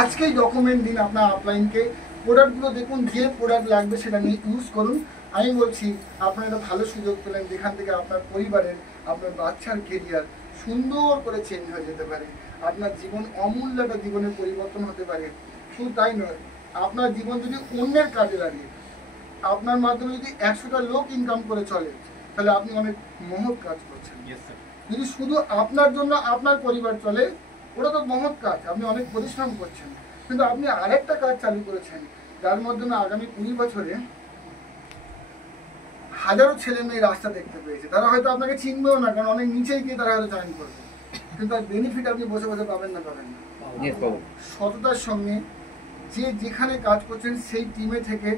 আজকেই ডকুমেন্ট দিন আপনার আপলাইনকে, প্রোডাক্টগুলো দেখুন, যে প্রোডাক্ট লাগবে সেটা নিয়ে ইউজ করুন। আমি বলছি আপনার একটা ভালো সুযোগ পেলেন যেখান থেকে আপনার পরিবারের, আপনার বাচ্চার কেরিয়ার সুন্দর করে চেঞ্জ হয়ে যেতে পারে, আপনার জীবন অমূল্য একটা জীবনের পরিবর্তন হতে পারে। শুধু তাই নয়, আপনার জীবন যদি অন্যের কাজে লাগে, আপনার মাধ্যমে যদি 100টা লোক ইনকাম করে চলে, তাহলে আপনি অনেক মহৎ কাজ করছেন। যদি শুধু আপনার জন্য আপনার পরিবার চলে, ওটা তো মহৎ কাজ, আপনি অনেক পরিশ্রম করছেন। কিন্তু আপনি আরেকটা কাজ চালু করেছেন, যার মাধ্যমে আগামী 20 বছরে হাজারো ছেলে মেয়ে রাস্তা দেখতে পেয়েছে। তারা হয়তো আপনাকে চিনবেও না, কারণ অনেক নিচেই গিয়ে তারা হয়তো জয়েন করবে, কিন্তু তার বেনিফিট আপনি বসে বসে পাবেন না, পাবেন না। সততার সঙ্গে যে যেখানে কাজ করছেন সেই টিমে থেকে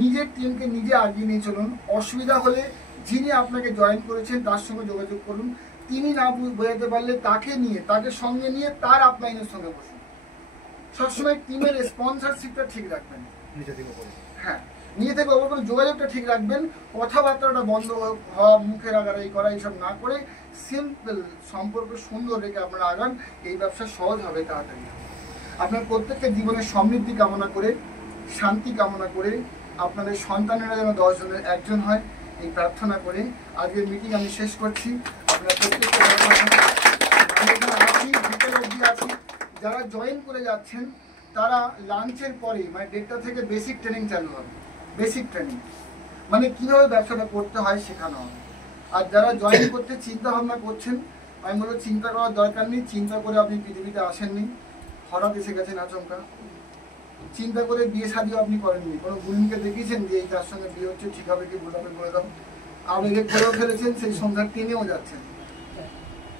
নিজের টিমকে নিজে আগিয়ে নিয়ে চলুন। অসুবিধা হলে যিনি আপনাকে জয়েন করেছেন তার সঙ্গে যোগাযোগ করুন। তিনি না বোঝাতে পারলে তাকে সঙ্গে নিয়ে তার আপলাইনের সঙ্গে বসুন। সবসময় টিমের স্পন্সরশিপটা ঠিক রাখবেন, হ্যাঁ, নিজে থেকে অবশ্যই যোগাযোগটা ঠিক রাখবেন। কথাবার্তাটা বন্ধ হওয়া, মুখের আগাড়াই করা, এইসব না করে সিম্পল সম্পর্ক সুন্দর রেখে আপনারা আগান। এই ব্যবসা সহজ হবে, তাড়াতাড়ি। আপনার প্রত্যেকটা জীবনের সমৃদ্ধি কামনা করে, শান্তি কামনা করে, আপনাদের সন্তানেরা যেন 10 জনের 1 জন হয়, এই প্রার্থনা করে আজকের মিটিং আমি শেষ করছি। আপনারা প্রত্যেকটা আছি, যারা জয়েন করে যাচ্ছেন তারা লাঞ্চের পরে মানে 1:30 থেকে বেসিক ট্রেনিং চালু হবে। বেসিক ট্রেনিং মানে কীভাবে ব্যবসাটা করতে হয় শেখানো হবে। আর যারা জয়েন করতে চিন্তা ভাবনা করছেন, আমি বলবো চিন্তা করার দরকার নেই। চিন্তা করে আপনি পৃথিবীতে আসেননি, হঠাৎ এসে গেছেন আচমকা। চিন্তা করে বিয়ে শাদিও আপনি করেননি, কোনো গুণকে দেখিয়েছেন যে এই তার সঙ্গে বিয়ে হচ্ছে, ঠিক হবে কি ভুল হবে বলে দাও। আবেগে করেও ফেলেছেন, সেই সংসার টেনেও যাচ্ছেন।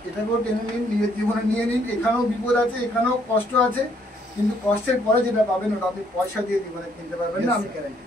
এটাকেও টেনে নিন, নিজের জীবনে নিয়ে নিন। এখানেও বিপদ আছে, এখানেও কষ্ট আছে, কিন্তু কষ্টের পরে যেটা পাবেন ওটা আপনি পয়সা দিয়ে জীবনে কিনতে পারবেন না, আমি গ্যারান্টি।